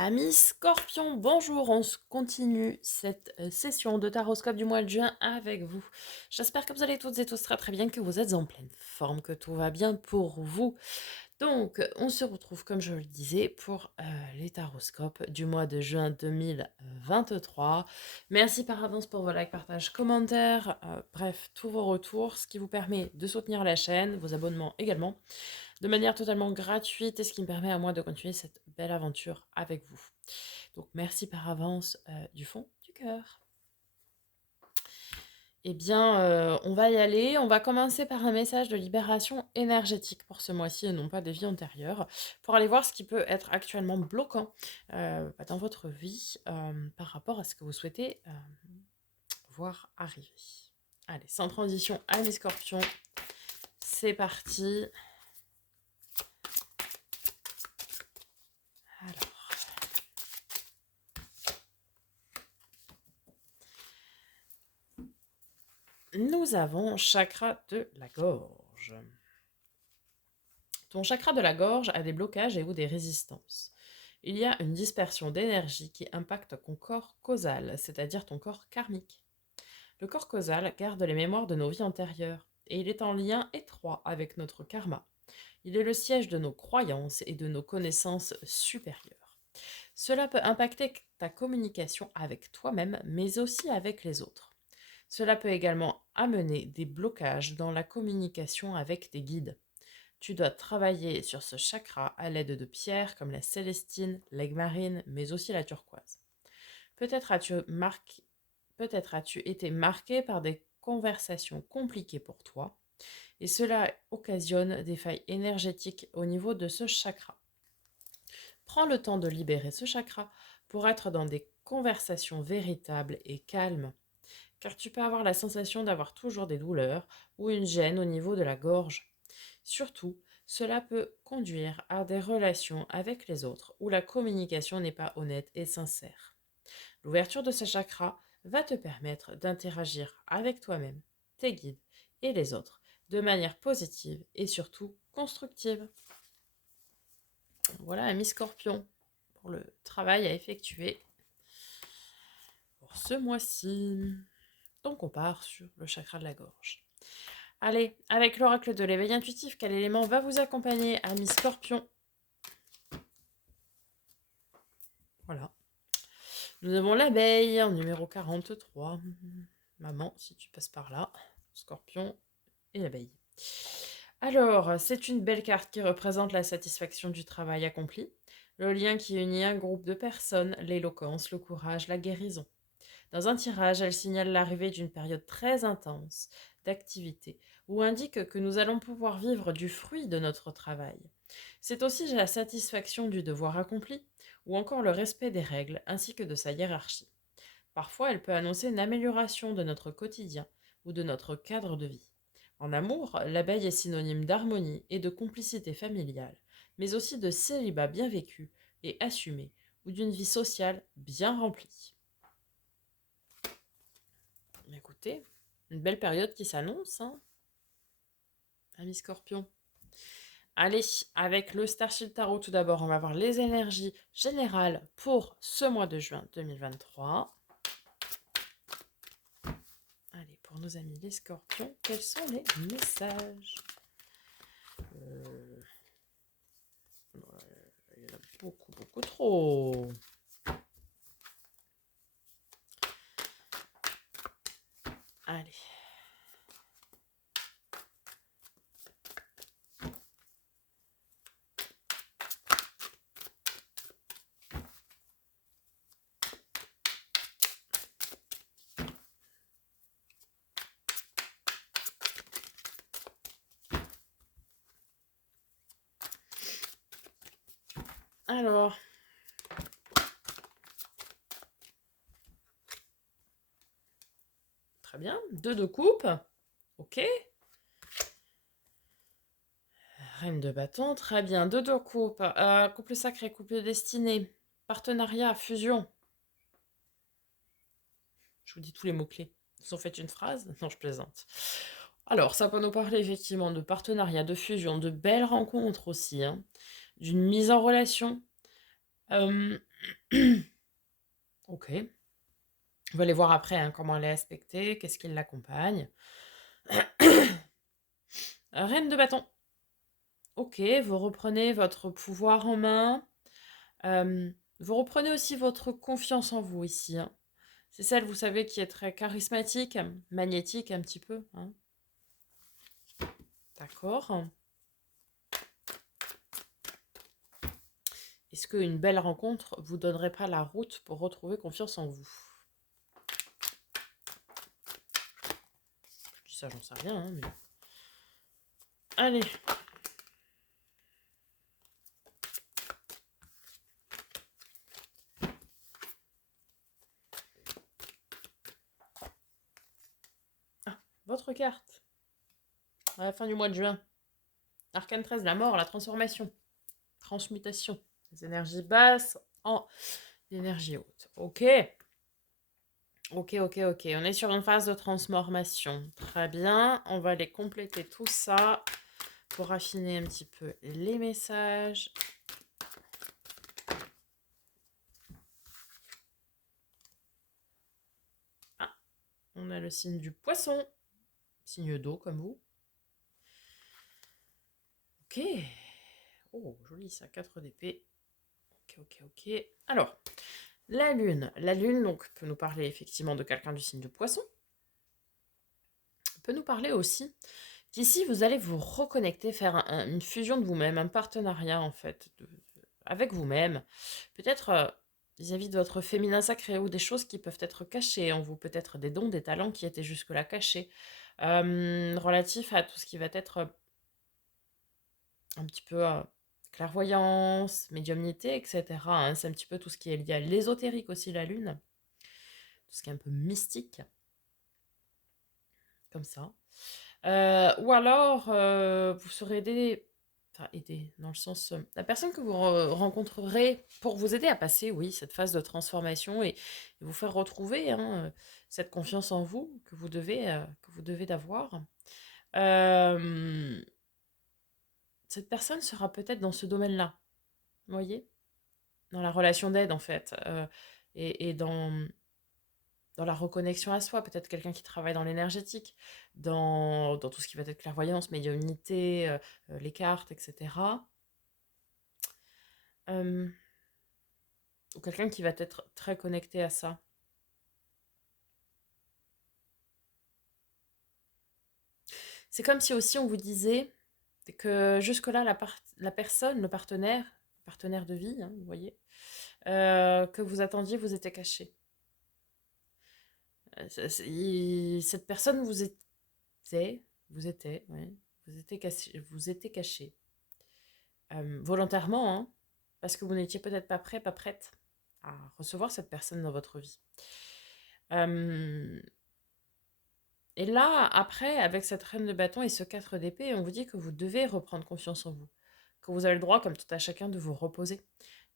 Amis Scorpion, bonjour, on se continue cette session de taroscope du mois de juin avec vous. J'espère que vous allez toutes et tous très très bien, que vous êtes en pleine forme, que tout va bien pour vous. Donc, on se retrouve, comme je le disais, pour les taroscopes du mois de juin 2023. Merci par avance pour vos likes, partages, commentaires, bref, tous vos retours, ce qui vous permet de soutenir la chaîne, vos abonnements également, de manière totalement gratuite et ce qui me permet à moi de continuer cette belle aventure avec vous. Donc merci par avance du fond du cœur. Eh bien, on va y aller. On va commencer par un message de libération énergétique pour ce mois-ci et non pas des vies antérieures, pour aller voir ce qui peut être actuellement bloquant dans votre vie par rapport à ce que vous souhaitez voir arriver. Allez, sans transition, amis scorpions, c'est parti. Alors, nous avons chakra de la gorge. Ton chakra de la gorge a des blocages et ou des résistances. Il y a une dispersion d'énergie qui impacte ton corps causal, c'est-à-dire ton corps karmique. Le corps causal garde les mémoires de nos vies antérieures et il est en lien étroit avec notre karma. Il est le siège de nos croyances et de nos connaissances supérieures. Cela peut impacter ta communication avec toi-même, mais aussi avec les autres. Cela peut également amener des blocages dans la communication avec tes guides. Tu dois travailler sur ce chakra à l'aide de pierres comme la célestine, l'aigue marine, mais aussi la turquoise. Peut-être as-tu été marqué par des conversations compliquées pour toi, et cela occasionne des failles énergétiques au niveau de ce chakra. Prends le temps de libérer ce chakra pour être dans des conversations véritables et calmes, car tu peux avoir la sensation d'avoir toujours des douleurs ou une gêne au niveau de la gorge. Surtout, cela peut conduire à des relations avec les autres où la communication n'est pas honnête et sincère. L'ouverture de ce chakra va te permettre d'interagir avec toi-même, tes guides et les autres de manière positive et surtout constructive. Voilà, ami Scorpion, pour le travail à effectuer pour ce mois-ci. Donc on part sur le chakra de la gorge. Allez, avec l'oracle de l'éveil intuitif, quel élément va vous accompagner, ami Scorpion? Voilà. Nous avons l'abeille en numéro 43. Maman, si tu passes par là. Scorpion et l'abeille. Alors, c'est une belle carte qui représente la satisfaction du travail accompli, le lien qui unit un groupe de personnes, l'éloquence, le courage, la guérison. Dans un tirage, elle signale l'arrivée d'une période très intense d'activité, ou indique que nous allons pouvoir vivre du fruit de notre travail. C'est aussi la satisfaction du devoir accompli, ou encore le respect des règles, ainsi que de sa hiérarchie. Parfois, elle peut annoncer une amélioration de notre quotidien ou de notre cadre de vie. En amour, l'abeille est synonyme d'harmonie et de complicité familiale, mais aussi de célibat bien vécu et assumé, ou d'une vie sociale bien remplie. Écoutez, une belle période qui s'annonce, hein, ami Scorpion. Allez, avec le Starship Tarot, tout d'abord, on va voir les énergies générales pour ce mois de juin 2023. Allez, pour nos amis les Scorpions, quels sont les messages? Il y en a beaucoup, beaucoup trop. Allez. Alors. Très bien. 2 de coupe. Ok. Reine de bâton. Très bien. 2 de coupe. Couple sacré, couple destiné. Partenariat, fusion. Je vous dis tous les mots-clés. Vous en faites une phrase? Non, je plaisante. Alors, ça peut nous parler effectivement de partenariat, de fusion, de belles rencontres aussi, hein, d'une mise en relation. Ok. Vous allez voir après hein, comment elle est aspectée, qu'est-ce qui l'accompagne. Reine de bâton. Ok, vous reprenez votre pouvoir en main. Vous reprenez aussi votre confiance en vous ici. Hein. C'est celle, vous savez, qui est très charismatique, magnétique un petit peu. Hein. D'accord. Est-ce qu'une belle rencontre vous donnerait pas la route pour retrouver confiance en vous? Je dis ça, j'en sais rien. Hein, mais... Allez. Ah, votre carte. À la fin du mois de juin. Arcane 13, la mort, la transformation. Transmutation. Les énergies basses en énergie haute. Ok. Ok. On est sur une phase de transformation. Très bien. On va aller compléter tout ça pour affiner un petit peu les messages. Ah, on a le signe du poisson. Signe d'eau comme vous. Ok. Oh, joli ça, 4 d'épée. Ok. Alors, la lune. La lune, donc, peut nous parler effectivement de quelqu'un du signe de poisson. Peut nous parler aussi qu'ici, vous allez vous reconnecter, faire une fusion de vous-même, un partenariat, en fait, avec vous-même. Peut-être vis-à-vis de votre féminin sacré ou des choses qui peuvent être cachées en vous. Peut-être des dons, des talents qui étaient jusque-là cachés. Relatif à tout ce qui va être un petit peu clairvoyance, médiumnité, etc. Hein. C'est un petit peu tout ce qui est lié à l'ésotérique aussi, la lune. Tout ce qui est un peu mystique, comme ça. Ou alors, vous serez aidé, enfin aidé, dans le sens, la personne que vous rencontrerez pour vous aider à passer, oui, cette phase de transformation et vous faire retrouver hein, cette confiance en vous que vous devez d'avoir. Euh, cette personne sera peut-être dans ce domaine-là, vous voyez, dans la relation d'aide en fait, et dans la reconnexion à soi, peut-être quelqu'un qui travaille dans l'énergétique, dans tout ce qui va être clairvoyance, médiumnité, les cartes, etc. Euh, ou quelqu'un qui va être très connecté à ça. C'est comme si aussi on vous disait que jusque-là, la personne, le partenaire de vie, hein, vous voyez, que vous attendiez vous était caché. Cette personne ouais, vous étiez caché. Volontairement, hein, parce que vous n'étiez peut-être pas prêt, pas prête à recevoir cette personne dans votre vie. Euh, et là, après, avec cette reine de bâton et ce 4 d'épée, on vous dit que vous devez reprendre confiance en vous, que vous avez le droit, comme tout à chacun, de vous reposer,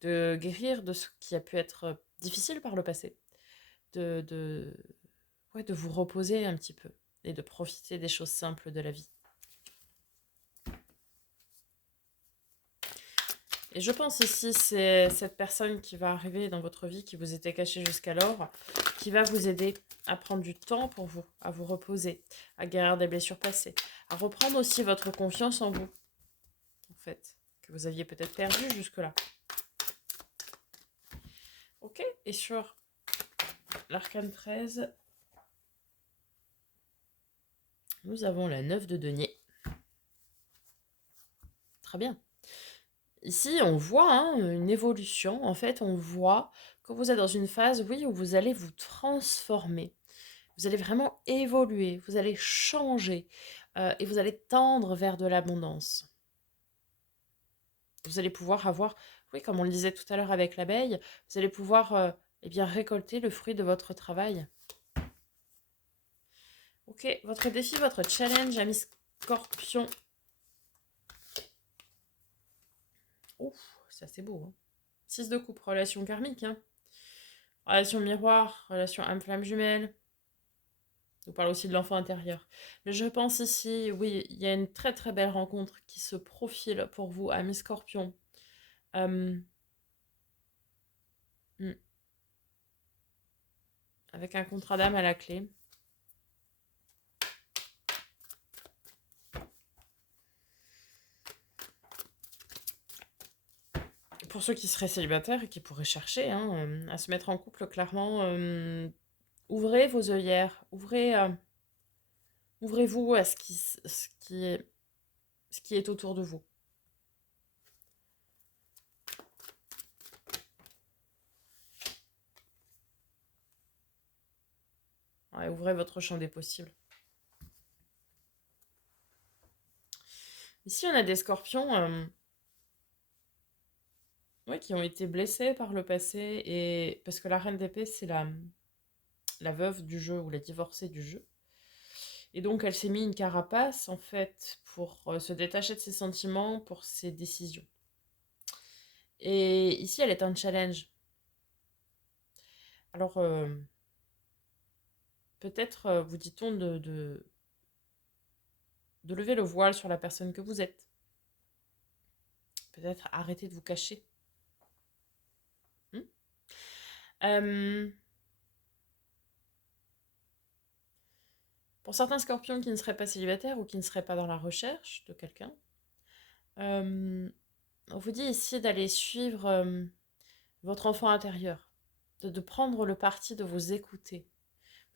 de guérir de ce qui a pu être difficile par le passé, de, ouais, de vous reposer un petit peu et de profiter des choses simples de la vie. Et je pense ici, c'est cette personne qui va arriver dans votre vie, qui vous était cachée jusqu'alors, qui va vous aider à prendre du temps pour vous, à vous reposer, à guérir des blessures passées, à reprendre aussi votre confiance en vous, en fait, que vous aviez peut-être perdu jusque-là. Ok, et sur l'arcane 13, nous avons la 9 de denier. Très bien. Ici, on voit hein, une évolution. En fait, on voit que vous êtes dans une phase, oui, où vous allez vous transformer. Vous allez vraiment évoluer, vous allez changer et vous allez tendre vers de l'abondance. Vous allez pouvoir avoir, oui, comme on le disait tout à l'heure avec l'abeille, vous allez pouvoir eh bien, récolter le fruit de votre travail. Ok, votre défi, votre challenge, ami Scorpion. Ouf, ça c'est beau. Hein. 6 de coupe, relation karmique. Hein. Relation miroir, relation âme-flamme jumelle. On parle aussi de l'enfant intérieur. Mais je pense ici, oui, il y a une très très belle rencontre qui se profile pour vous, ami Scorpion. Euh, Mm. Avec un contrat d'âme à la clé. Pour ceux qui seraient célibataires et qui pourraient chercher à se mettre en couple, clairement, ouvrez vos œillères, ouvrez-vous à ce qui est autour de vous. Ouais, ouvrez votre champ des possibles. Ici, on a des scorpions ouais, qui ont été blessés par le passé, et parce que la reine d'épée, c'est la veuve du jeu ou la divorcée du jeu. Et donc, elle s'est mis une carapace, en fait, pour se détacher de ses sentiments, pour ses décisions. Et ici, elle est un challenge. Alors, peut-être vous dit-on de lever le voile sur la personne que vous êtes. Peut-être arrêter de vous cacher. Hmm. Pour certains scorpions qui ne seraient pas célibataires ou qui ne seraient pas dans la recherche de quelqu'un, on vous dit ici d'aller suivre votre enfant intérieur, de prendre le parti de vous écouter.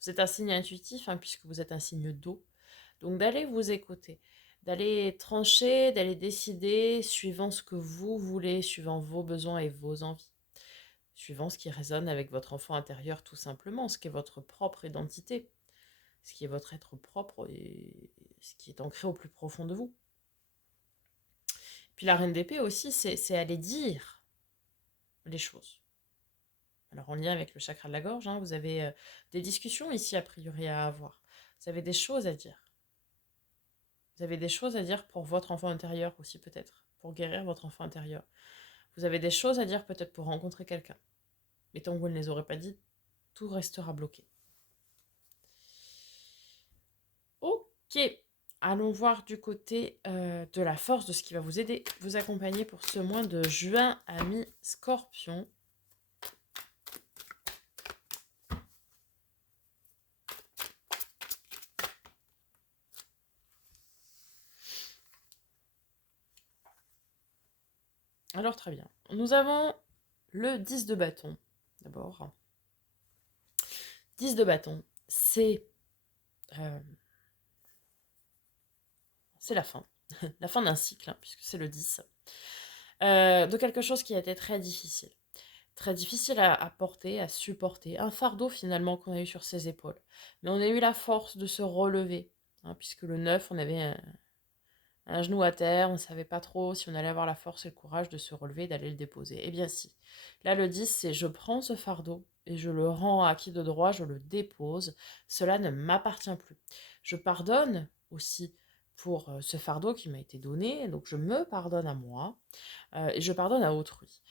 Vous êtes un signe intuitif, puisque vous êtes un signe d'eau. Donc d'aller vous écouter, d'aller trancher, d'aller décider suivant ce que vous voulez, suivant vos besoins et vos envies, suivant ce qui résonne avec votre enfant intérieur tout simplement, ce qui est votre propre identité, ce qui est votre être propre et ce qui est ancré au plus profond de vous. Puis la reine d'épée aussi, c'est aller dire les choses. Alors en lien avec le chakra de la gorge, vous avez des discussions ici a priori à avoir. Vous avez des choses à dire. Vous avez des choses à dire pour votre enfant intérieur aussi peut-être, pour guérir votre enfant intérieur. Vous avez des choses à dire peut-être pour rencontrer quelqu'un. Mais tant que vous ne les aurez pas dites, tout restera bloqué. Ok, allons voir du côté de la force, de ce qui va vous aider, vous accompagner pour ce mois de juin à mi-scorpion. Alors très bien. Nous avons le 10 de bâton, d'abord. 10 de bâton, c'est la fin. La fin d'un cycle, puisque c'est le 10. De quelque chose qui a été très difficile. Très difficile à porter, à supporter. Un fardeau finalement qu'on a eu sur ses épaules. Mais on a eu la force de se relever. Puisque le 9, on avait un genou à terre, on ne savait pas trop si on allait avoir la force et le courage de se relever, d'aller le déposer. Eh bien si. Là, le 10, c'est je prends ce fardeau et je le rends à qui de droit, je le dépose. Cela ne m'appartient plus. Je pardonne aussi pour ce fardeau qui m'a été donné, donc je me pardonne à moi et je pardonne à autrui.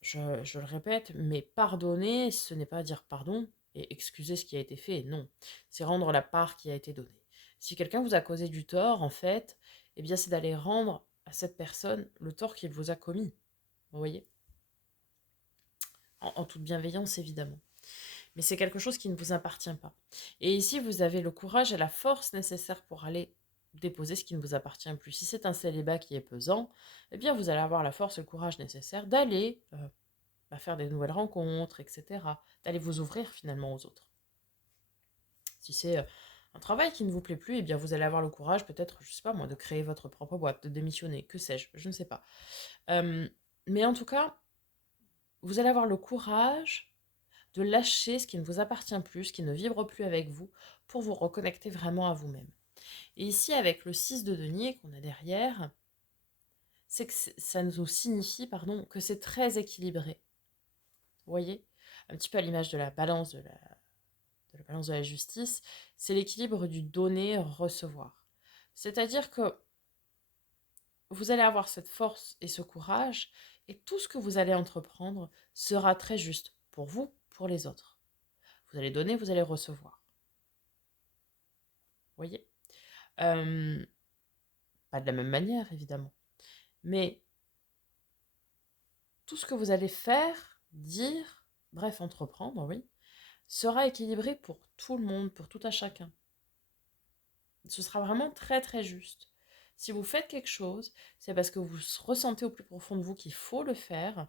Je le répète, mais pardonner, ce n'est pas dire pardon et excuser ce qui a été fait, non. C'est rendre la part qui a été donnée. Si quelqu'un vous a causé du tort, en fait, eh bien c'est d'aller rendre à cette personne le tort qu'il vous a commis. Vous voyez, en toute bienveillance, évidemment. Mais c'est quelque chose qui ne vous appartient pas. Et ici, vous avez le courage et la force nécessaires pour aller déposer ce qui ne vous appartient plus. Si c'est un célibat qui est pesant, eh bien vous allez avoir la force et le courage nécessaires d'aller faire des nouvelles rencontres, etc. D'aller vous ouvrir finalement aux autres. Si c'est un travail qui ne vous plaît plus, eh bien vous allez avoir le courage peut-être, je sais pas moi, de créer votre propre boîte, de démissionner, que sais-je, je ne sais pas. Mais en tout cas, vous allez avoir le courage de lâcher ce qui ne vous appartient plus, ce qui ne vibre plus avec vous, pour vous reconnecter vraiment à vous-même. Et ici, avec le 6 de denier qu'on a derrière, c'est que ça nous signifie que c'est très équilibré. Vous voyez, un petit peu à l'image de la balance de la balance de la justice, c'est l'équilibre du donner-recevoir. C'est-à-dire que vous allez avoir cette force et ce courage, et tout ce que vous allez entreprendre sera très juste pour vous, pour les autres. Vous allez donner, vous allez recevoir. Vous voyez Pas de la même manière, évidemment. Mais tout ce que vous allez faire, dire, bref, entreprendre, oui, sera équilibré pour tout le monde, pour tout à chacun. Ce sera vraiment très très juste. Si vous faites quelque chose, c'est parce que vous ressentez au plus profond de vous qu'il faut le faire.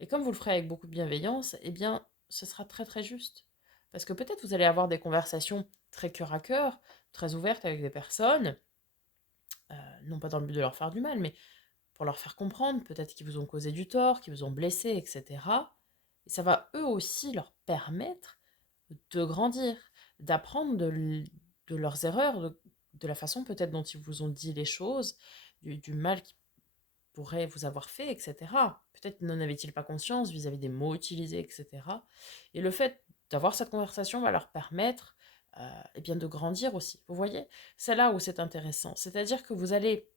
Et comme vous le ferez avec beaucoup de bienveillance, eh bien, ce sera très très juste. Parce que peut-être vous allez avoir des conversations très cœur à cœur, très ouvertes avec des personnes, non pas dans le but de leur faire du mal, mais pour leur faire comprendre, peut-être qu'ils vous ont causé du tort, qu'ils vous ont blessé, etc. Et ça va eux aussi leur permettre de grandir, d'apprendre de leurs erreurs, de la façon peut-être dont ils vous ont dit les choses, du mal qu'ils pourraient vous avoir fait, etc. Peut-être n'en avaient-ils pas conscience vis-à-vis des mots utilisés, etc. Et le fait d'avoir cette conversation va leur permettre eh bien de grandir aussi. Vous voyez, c'est là où c'est intéressant. C'est-à-dire que vous allez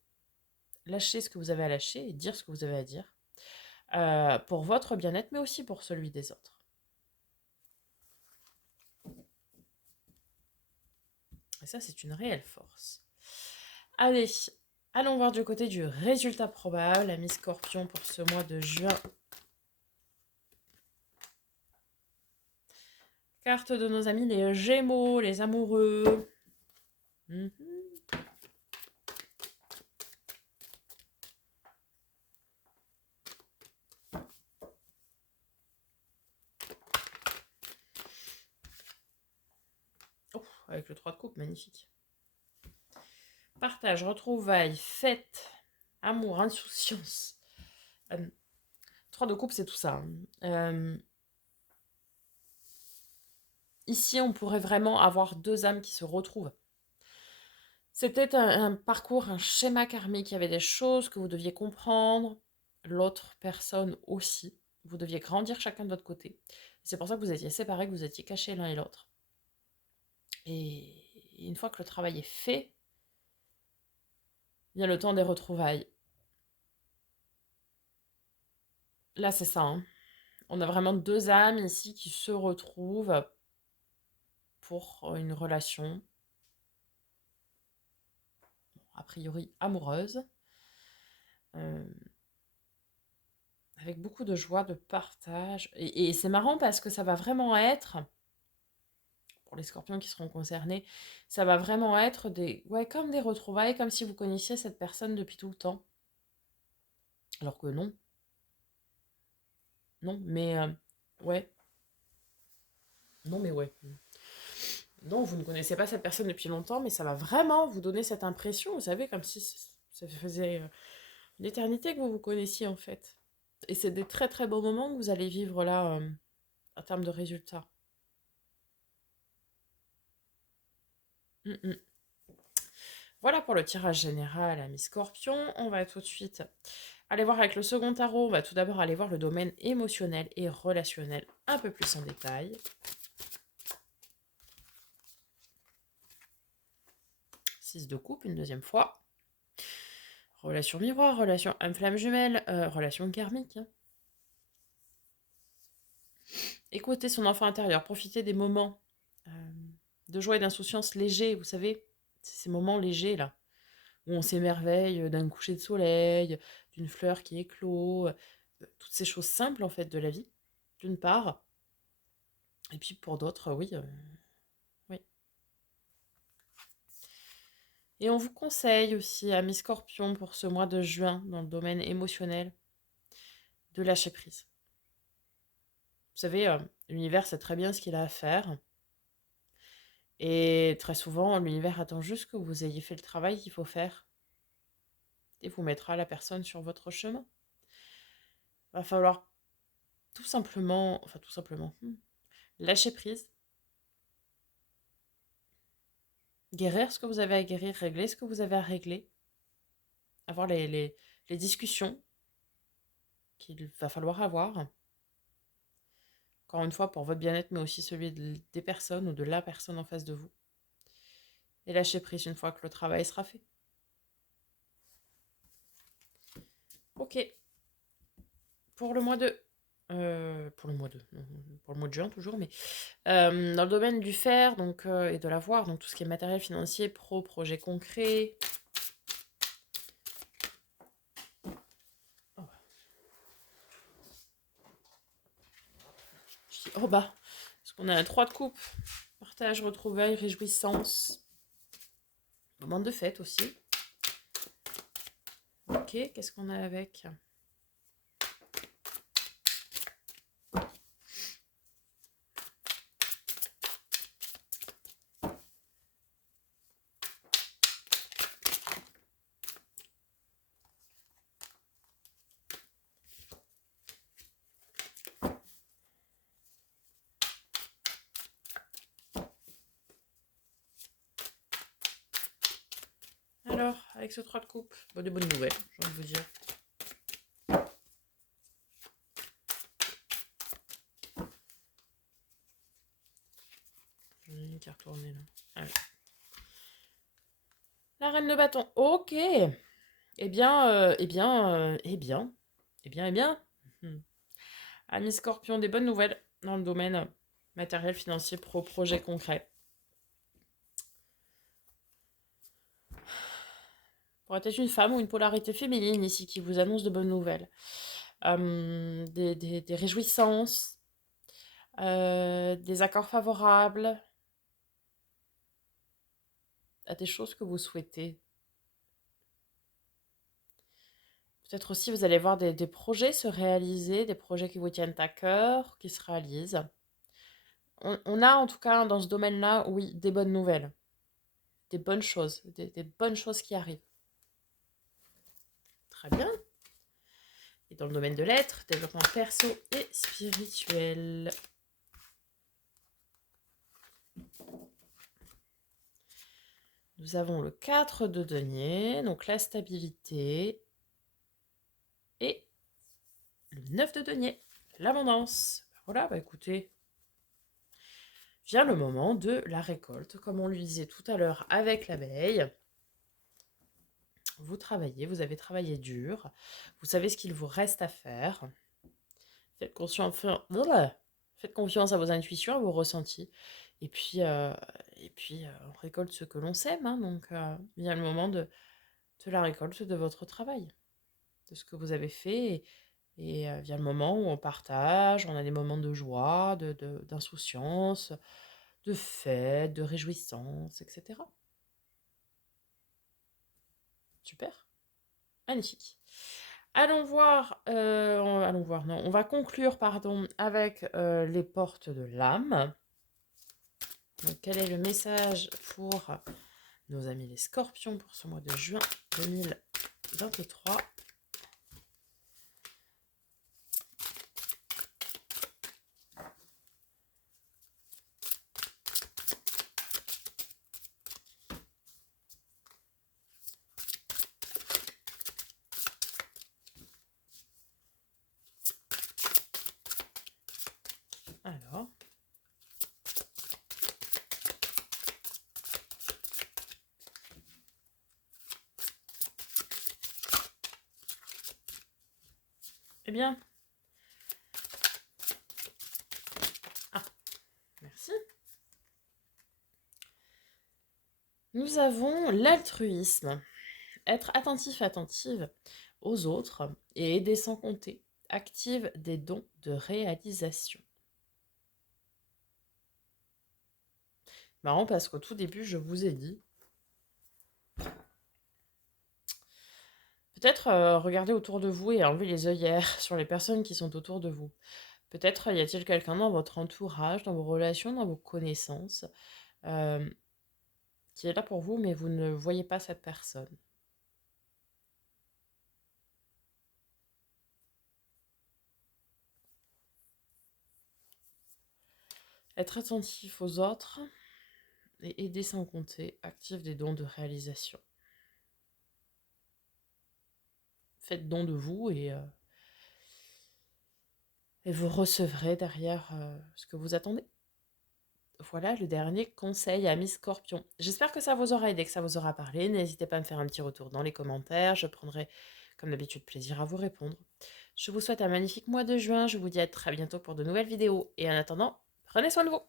lâcher ce que vous avez à lâcher et dire ce que vous avez à dire pour votre bien-être, mais aussi pour celui des autres. Et ça, c'est une réelle force. Allez, allons voir du côté du résultat probable, ami Scorpion, pour ce mois de juin. Carte de nos amis les Gémeaux, les amoureux. Oh, avec le 3 de coupe, magnifique. Partage, retrouvailles, fête, amour, insouciance. 3 de coupe, c'est tout ça. Ici, on pourrait vraiment avoir deux âmes qui se retrouvent. C'était un parcours, un schéma karmique. Il y avait des choses que vous deviez comprendre, l'autre personne aussi. Vous deviez grandir chacun de votre côté. C'est pour ça que vous étiez séparés, que vous étiez cachés l'un et l'autre. Et une fois que le travail est fait, vient le temps des retrouvailles. Là, c'est ça. Hein. On a vraiment deux âmes ici qui se retrouvent pour une relation, a priori amoureuse, avec beaucoup de joie, de partage. Et c'est marrant parce que ça va vraiment être, pour les scorpions qui seront concernés, ça va vraiment être comme des retrouvailles, comme si vous connaissiez cette personne depuis tout le temps. Alors que non. Non, mais ouais. Non, mais ouais. Non, vous ne connaissez pas cette personne depuis longtemps, mais ça va vraiment vous donner cette impression, vous savez, comme si ça faisait une éternité que vous vous connaissiez en fait. Et c'est des très très beaux moments que vous allez vivre là, en termes de résultats. Mm, mm. Voilà pour le tirage général, ami Scorpion. On va tout de suite aller voir avec le second tarot. On va tout d'abord aller voir le domaine émotionnel et relationnel un peu plus en détail. 6 de coupe, une deuxième fois. Relation miroir, relation homme-flamme jumelle, relation karmique. Hein. Écoutez son enfant intérieur, profitez des moments de joie et d'insouciance légers, vous savez, ces moments légers là, où on s'émerveille d'un coucher de soleil, d'une fleur qui éclot, toutes ces choses simples en fait de la vie, d'une part, et puis pour d'autres, oui, oui. Et on vous conseille aussi, amis Scorpion, pour ce mois de juin, dans le domaine émotionnel, de lâcher prise. Vous savez, l'univers sait très bien ce qu'il a à faire. Et très souvent, l'univers attend juste que vous ayez fait le travail qu'il faut faire. Et vous mettra la personne sur votre chemin. Va falloir tout simplement, lâcher prise. Guérir ce que vous avez à guérir, régler ce que vous avez à régler. Avoir les discussions qu'il va falloir avoir. Encore une fois, pour votre bien-être, mais aussi celui des personnes ou de la personne en face de vous. Et lâcher prise une fois que le travail sera fait. Ok. Pour le mois de... pour le mois de... Pour le mois de juin toujours, mais... dans le domaine du faire donc, et de l'avoir, donc tout ce qui est matériel, financier, projet concret. Oh. Puis, oh bah, parce qu'on a un 3 de coupe. Partage, retrouvailles, réjouissance. Moment de fête aussi. Ok, qu'est-ce qu'on a avec? Alors, avec ce 3 de coupe, bon, des bonnes nouvelles, j'ai envie de vous dire. J'en ai une qui a retourné là. Allez. La reine de bâton, ok. Eh bien, eh bien, eh bien, eh bien, eh bien. Amis Scorpion, des bonnes nouvelles dans le domaine matériel, financier, projet concret. Pourrait être une femme ou une polarité féminine ici qui vous annonce de bonnes nouvelles. Des réjouissances, des accords favorables à des choses que vous souhaitez. Peut-être aussi vous allez voir des projets se réaliser, des projets qui vous tiennent à cœur, qui se réalisent. On a en tout cas dans ce domaine-là, oui, des bonnes nouvelles, des bonnes choses, des bonnes choses qui arrivent. Très bien. Et dans le domaine de l'être, développement perso et spirituel. Nous avons le 4 de denier, donc la stabilité, et le 9 de denier, l'abondance. Voilà, bah écoutez, vient le moment de la récolte, comme on le disait tout à l'heure avec l'abeille. Vous travaillez, vous avez travaillé dur, vous savez ce qu'il vous reste à faire. Faites confiance à vos intuitions, à vos ressentis. Et puis, on récolte ce que l'on sème. Hein, donc, vient le moment de la récolte de votre travail, de ce que vous avez fait. Et vient le moment où on partage, on a des moments de joie, d'insouciance, de fête, de réjouissance, etc. Super, magnifique. Allons voir, non, on va conclure, pardon, avec les portes de l'âme. Donc, quel est le message pour nos amis les scorpions pour ce mois de juin 2023? Alors, eh bien, merci. Nous avons l'altruisme. Être attentif, attentive aux autres et aider sans compter. Active des dons de réalisation. Marrant parce qu'au tout début, je vous ai dit. Peut-être regardez autour de vous et enlevez les œillères sur les personnes qui sont autour de vous. Peut-être y a-t-il quelqu'un dans votre entourage, dans vos relations, dans vos connaissances, qui est là pour vous, mais vous ne voyez pas cette personne. Être attentif aux autres et aider sans compter, active des dons de réalisation. Faites don de vous et vous recevrez derrière ce que vous attendez. Voilà le dernier conseil, amis Scorpion. J'espère que ça vous aura aidé, que ça vous aura parlé. N'hésitez pas à me faire un petit retour dans les commentaires. Je prendrai, comme d'habitude, plaisir à vous répondre. Je vous souhaite un magnifique mois de juin. Je vous dis à très bientôt pour de nouvelles vidéos. Et en attendant, prenez soin de vous.